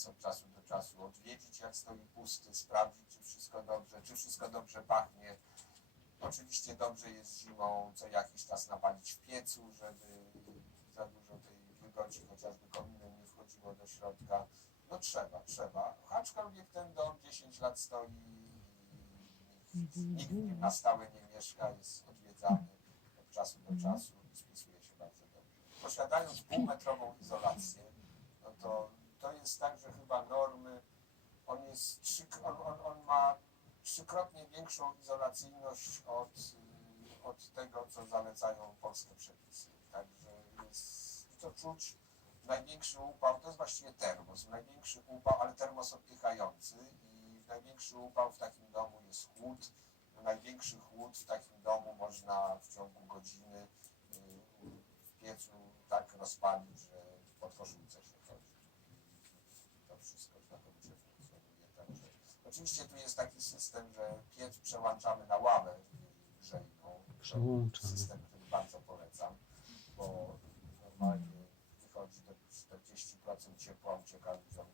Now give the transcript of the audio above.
piec od czasu do czasu, odwiedzić jak stoi pusty, sprawdzić czy wszystko dobrze, czy wszystko dobrze pachnie. Oczywiście dobrze jest zimą co jakiś czas napalić w piecu, żeby za dużo tej wilgoci chociażby kominem nie wchodziło do środka. No trzeba, trzeba. Aczkolwiek ten dom 10 lat stoi i nikt w nim na stałe nie mieszka, jest odwiedzany od czasu do czasu i spisuje się bardzo dobrze. Posiadając półmetrową izolację, jest tak, że chyba normy, on jest trzy, on, on, on ma trzykrotnie większą izolacyjność od, y, od tego, co zalecają polskie przepisy. Także jest to czuć największy upał, to jest właściwie termos, największy upał, ale termos oddychający i największy upał w takim domu jest chłód. Największy chłód w takim domu można w ciągu godziny y, w piecu tak rozpalić, że po koszulce się chodzi. To wszystko znakomicie funkcjonuje. Także oczywiście tu jest taki system, że piec przełączamy na ławę grzejną. Przełączamy. System, który bardzo polecam, bo normalnie wychodzi do 40% ciepła ucieka ludziom